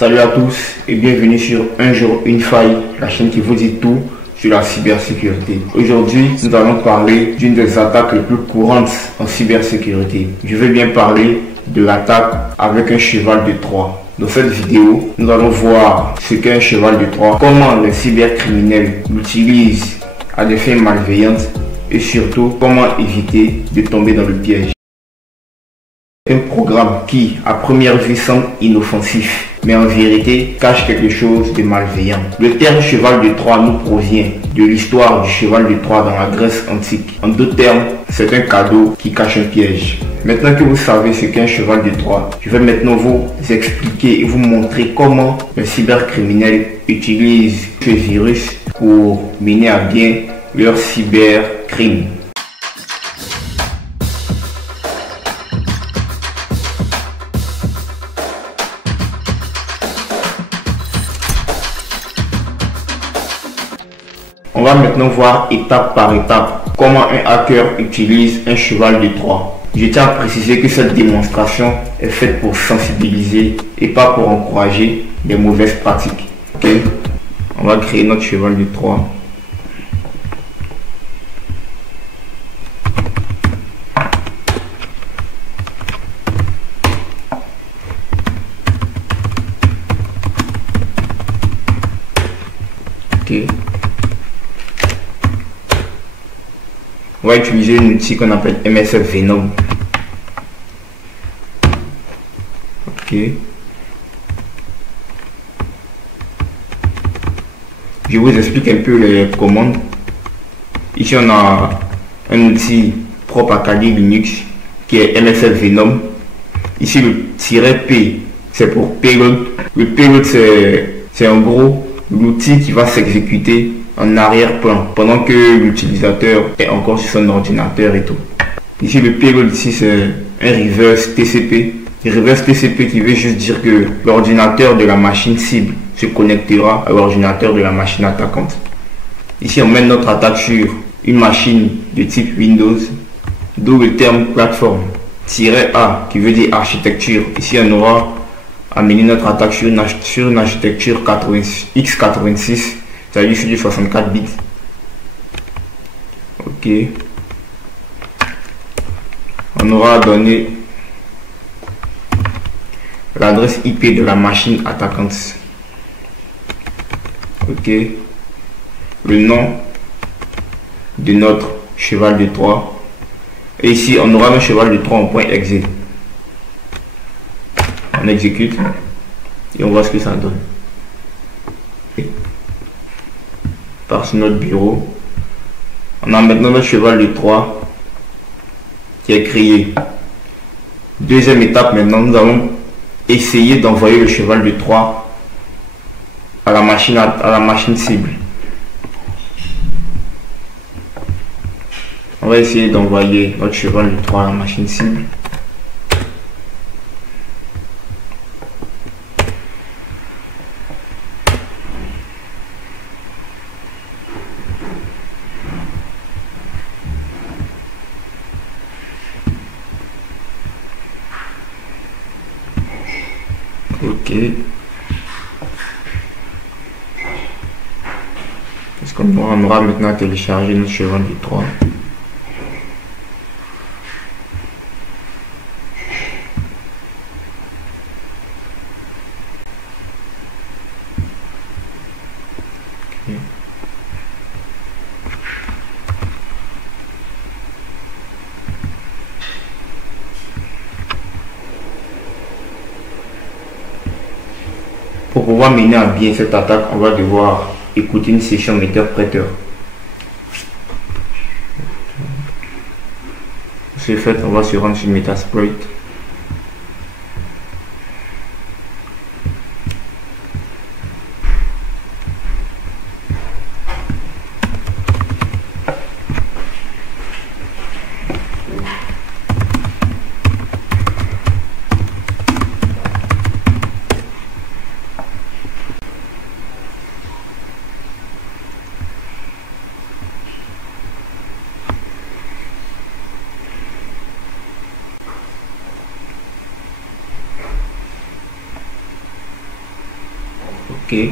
Salut à tous et bienvenue sur Un jour une faille, la chaîne qui vous dit tout sur la cybersécurité. Aujourd'hui, nous allons parler d'une des attaques les plus courantes en cybersécurité. Je vais bien parler de l'attaque avec un cheval de Troie. Dans cette vidéo, nous allons voir ce qu'est un cheval de Troie, comment les cybercriminels l'utilisent à des fins malveillantes et surtout comment éviter de tomber dans le piège. Un programme qui, à première vue, semble inoffensif, mais en vérité cache quelque chose de malveillant. Le terme cheval de Troie nous provient de l'histoire du cheval de Troie dans la Grèce antique. En d'autres termes, c'est un cadeau qui cache un piège. Maintenant que vous savez ce qu'est un cheval de Troie, je vais maintenant vous expliquer et vous montrer comment les cybercriminels utilisent ce virus pour mener à bien leur cybercrime. On va maintenant voir étape par étape comment un hacker utilise un cheval de Troie. Je tiens à préciser que cette démonstration est faite pour sensibiliser et pas pour encourager des mauvaises pratiques. Ok, on va créer notre cheval de Troie. Ok. On va utiliser un outil qu'on appelle MSF Venom. Ok. Je vous explique un peu les commandes. Ici, on a un outil propre à Kali Linux qui est MSF Venom. Ici, le "-p", c'est pour payload. Le payload, c'est en gros l'outil qui va s'exécuter en arrière-plan pendant que l'utilisateur est encore sur son ordinateur et tout. Ici, le payload ici, c'est un reverse TCP. Reverse TCP qui veut juste dire que l'ordinateur de la machine cible se connectera à l'ordinateur de la machine attaquante. Ici, on mène notre attaque sur une machine de type Windows, d'où le terme plateforme. "-A qui veut dire architecture. Ici, on aura amené notre attaque sur une architecture x86. C'est-à-dire sur du 64 bits. Ok. On aura donné l'adresse IP de la machine attaquante. Ok. Le nom de notre cheval de Troie. Et ici, on aura notre cheval de Troie en .exe. On exécute et on voit ce que ça donne. Okay. Par sur notre bureau, on a maintenant notre cheval de Troie qui est créé. Deuxième étape, maintenant nous allons essayer d'envoyer le cheval de Troie à la machine cible. On va essayer d'envoyer notre cheval de Troie à la machine cible. Ok. Est-ce qu'on aura maintenant à télécharger notre cheval de Troie? Okay. Pour pouvoir mener à bien cette attaque, on va devoir écouter une session metteur-prêteur. Ce fait, on va se rendre sur Metasploit. OK.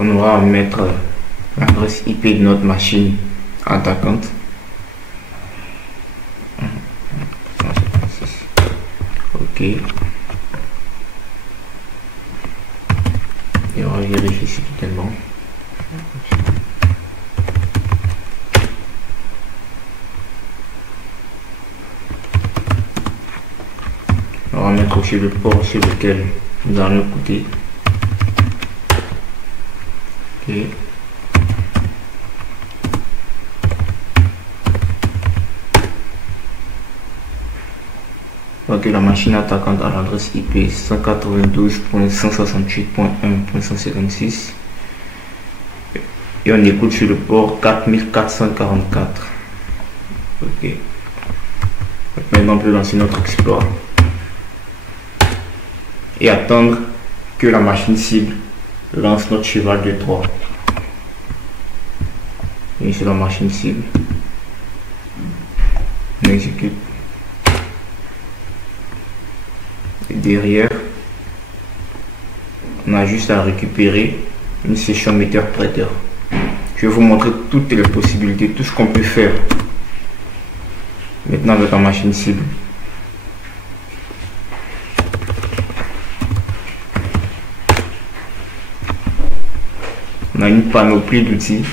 On aura à mettre l'adresse IP de notre machine attaquante. OK. Et on va vérifier si tout est bon. On va mettre aussi le port sur lequel nous allons écouter. OK. Donc la machine attaquante à l'adresse IP 192.168.1.156 et on écoute sur le port 4444. OK. Maintenant on peut lancer notre exploit et attendre que la machine cible lance notre cheval de 3. Et c'est la machine cible. On exécute. Et derrière, on a juste à récupérer une session metteur-prêteur. Je vais vous montrer toutes les possibilités, tout ce qu'on peut faire maintenant avec la machine cible. On a une panoplie d'outils.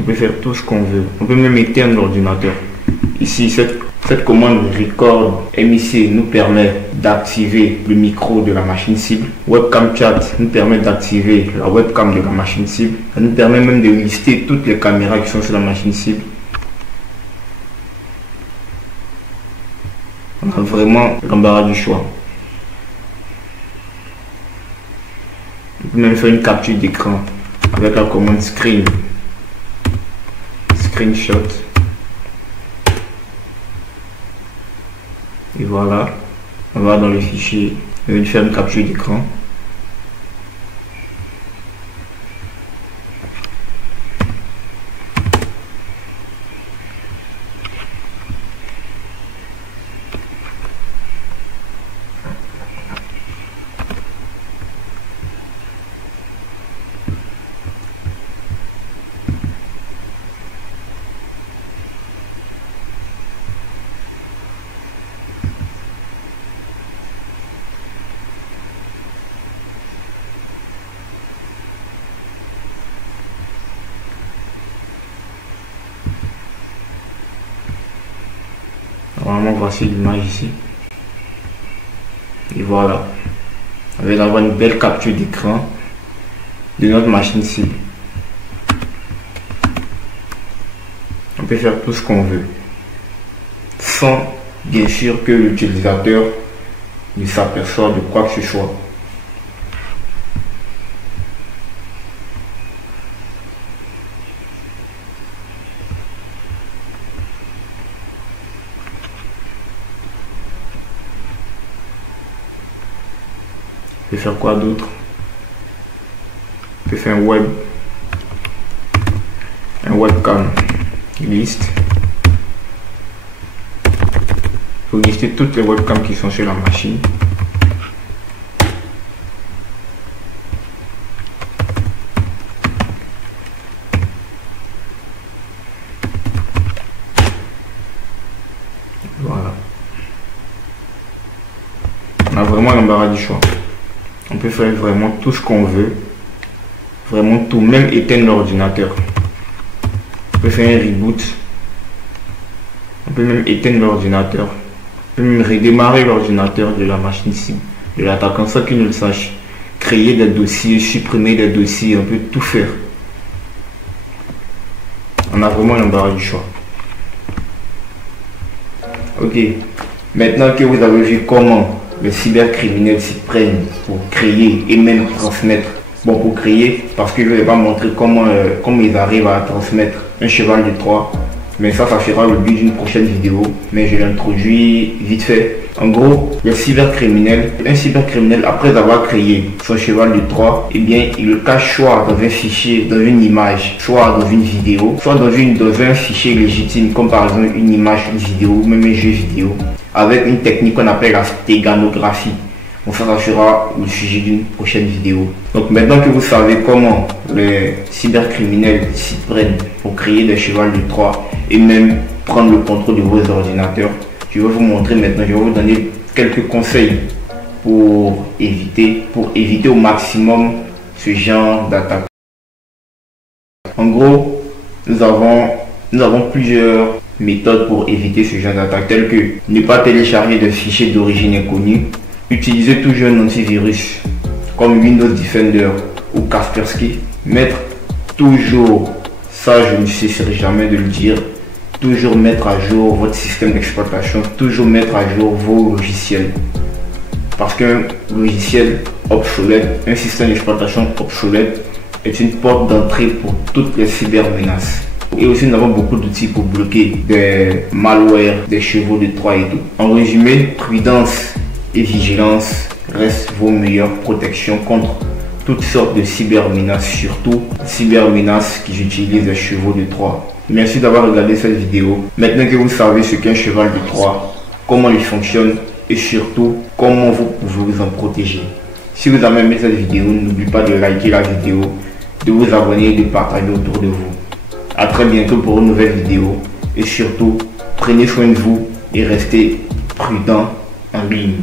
On peut faire tout ce qu'on veut. On peut même éteindre l'ordinateur. Ici, cette commande record MIC nous permet d'activer le micro de la machine cible. Webcam chat nous permet d'activer la webcam de la machine cible. Ça nous permet même de lister toutes les caméras qui sont sur la machine cible. On a vraiment l'embarras du choix. On peut même faire une capture d'écran avec la commande screenshot. Et voilà, on va dans le fichier et faire une capture d'écran. Normalement, voici l'image ici. Et voilà. On va avoir une belle capture d'écran de notre machine cible. On peut faire tout ce qu'on veut, sans bien sûr que l'utilisateur ne s'aperçoive de quoi que ce soit. On peut faire quoi d'autre? On peut faire un web un webcam liste. Il faut lister toutes les webcams qui sont sur la machine. Voilà. On a vraiment l'embarras du choix. On peut faire vraiment tout ce qu'on veut. Vraiment tout, même éteindre l'ordinateur. On peut faire un reboot. On peut même éteindre l'ordinateur. On peut même redémarrer l'ordinateur de la machine cible, de l'attaquant, sans qu'il ne le sache. Créer des dossiers, supprimer des dossiers, on peut tout faire. On a vraiment l'embarras du choix. Ok, maintenant que vous avez vu comment les cybercriminels s'y prennent pour créer et même transmettre. Bon, pour créer, parce que je ne vais pas montrer comment ils arrivent à transmettre un cheval de Troie. Mais ça sera le but d'une prochaine vidéo. Mais je l'introduis vite fait. En gros, un cybercriminel, après avoir créé son cheval de Troie, eh bien, il le cache soit dans un fichier, dans une image, soit dans une vidéo, soit dans un fichier légitime, comme par exemple une image vidéo, même un jeu vidéo, avec une technique qu'on appelle la stéganographie. Donc ça sera le sujet d'une prochaine vidéo. Donc maintenant que vous savez comment les cybercriminels s'y prennent pour créer des chevals de Troie et même prendre le contrôle de vos ordinateurs, je vais vous montrer maintenant, je vais vous donner quelques conseils pour éviter au maximum ce genre d'attaque. En gros, nous avons plusieurs méthodes pour éviter ce genre d'attaque, telles que ne pas télécharger de fichiers d'origine inconnue, utiliser toujours un antivirus comme Windows Defender ou Kaspersky, mettre toujours, ça je ne cesserai jamais de le dire, toujours mettre à jour votre système d'exploitation, toujours mettre à jour vos logiciels. Parce qu'un logiciel obsolète, un système d'exploitation obsolète est une porte d'entrée pour toutes les cybermenaces. Et aussi nous avons beaucoup d'outils pour bloquer des malwares, des chevaux de Troie et tout. En résumé, prudence et vigilance restent vos meilleures protections contre toutes sortes de cybermenaces, surtout cybermenaces qui utilisent les chevaux de Troie. Merci d'avoir regardé cette vidéo. Maintenant que vous savez ce qu'est un cheval de Troie, comment il fonctionne et surtout comment vous pouvez vous en protéger. Si vous avez aimé cette vidéo, n'oubliez pas de liker la vidéo, de vous abonner et de partager autour de vous. A très bientôt pour une nouvelle vidéo et surtout prenez soin de vous et restez prudent en ligne.